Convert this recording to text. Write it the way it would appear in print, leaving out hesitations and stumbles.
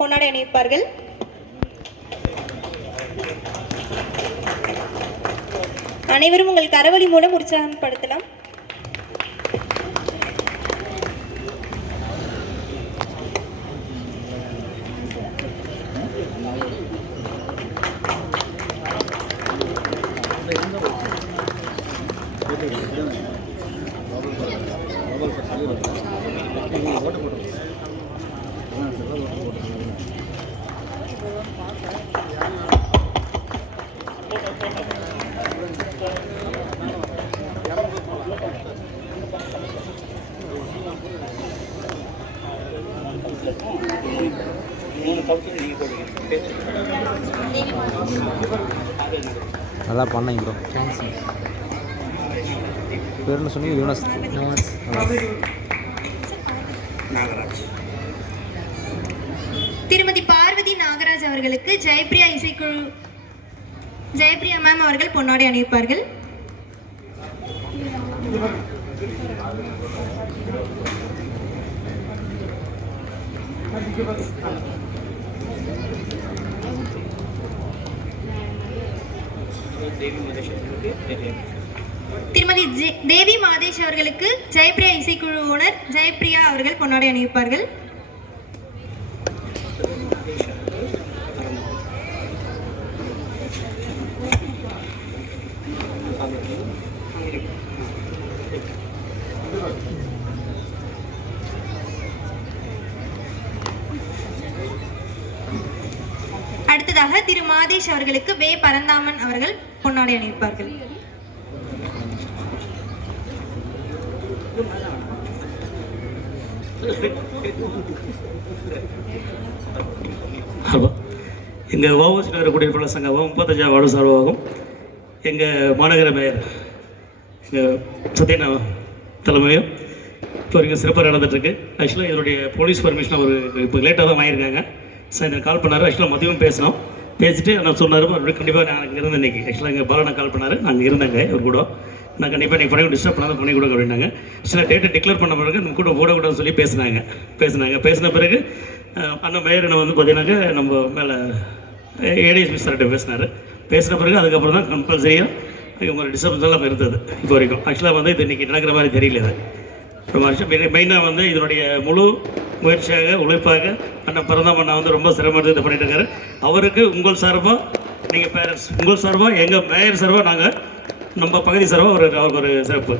பொன்னாடை அணிவிப்பார்கள். அனைவரும் உங்கள் கரவொலி மூலம் உற்சாகப்படுத்தலாம். நல்லா பண்ணீங்க ப்ரோ. தேங்க்ஸ். பேர் என்ன சொன்னீங்க? யூனஸ் நாகராஜ். திருமதி பார்வதி நாகராஜ் அவர்களுக்கு ஜெயப்பிரியா இசைக்குழு ஜெயப்பிரியா மேம் அவர்கள் பொன்னாடை அணிவிப்பார்கள். திருமதி தேவி மாதேஷ் அவர்களுக்கு ஜெயப்பிரியா இசைக்குழு ஓனர் ஜெயப்பிரியா அவர்கள் பொன்னாடை அணிவிப்பார்கள். அடுத்ததாக திரு மாதேஷ் அவர்களுக்கு வே பரந்தாமன் அவர்கள் பொன்னாடை அணிவிப்பார்கள். ஹலோ, எங்கள் வஉசி நகர குடியிருப்பாளர் சங்கம் 35ஆம் வார்டு சார்பாகும் எங்கள் மாநகர மேயர் எங்கள் சத்யனா தலைமையும் இப்போ வரைக்கும் சிறப்பாக நடந்துகிட்ருக்கு. ஆக்சுவலாக இதனுடைய போலீஸ் பர்மிஷன் அவர் இப்போ லேட்டாக தான் வாங்கியிருக்காங்க. சார் கால் பண்ணார். ஆக்சுவலாக மதியம் பேசினோம். பேசிட்டு நான் சொன்னார் மறுபடியும் கண்டிப்பாக நான் இங்கே இருந்தேன் இன்றைக்கி. ஆக்சுவலாக எங்கள் பாலனை கால் பண்ணார். நாங்கள் இருந்தாங்க இவர் கூட. நான் கண்டிப்பாக நீங்கள் பண்ணி டிஸ்டர்ப் பண்ணாத பண்ணி கொடுக்க அப்படின்னாங்க. சில டேட்டை டிக்ளேர் பண்ண பிறகு நம்ம கூட போடக்கூடாதுன்னு சொல்லி பேசின பிறகு அண்ணன் மேயர் என்ன வந்து பார்த்தீங்கன்னாக்க நம்ம மேலே ஏடிஎஸ்பி சார்கிட்ட பேசின பிறகு அதுக்கப்புறம் தான் கம்பல்சரியாக இவங்க டிஸ்டர்பன்ஸ் எல்லாம் இருந்தது இப்போ வரைக்கும். ஆக்சுவலாக வந்து இது இன்றைக்கி நடக்கிற மாதிரி தெரியல. இது ரொம்ப வருஷம் மெயினாக வந்து இதனுடைய முழு முயற்சியாக உழைப்பாக அண்ணன் பரந்தாமண்ணா வந்து ரொம்ப சிரமத்தை இது பண்ணிட்டு இருக்காரு. அவருக்கு உங்கள் சார்பாக நீங்கள் பேரண்ட்ஸ் உங்கள் சார்பாக எங்கள் மேயர் சார்பாக நாங்கள் நம்ம பகுதி சார்பாக அவருக்கு ஒரு சிறப்பு.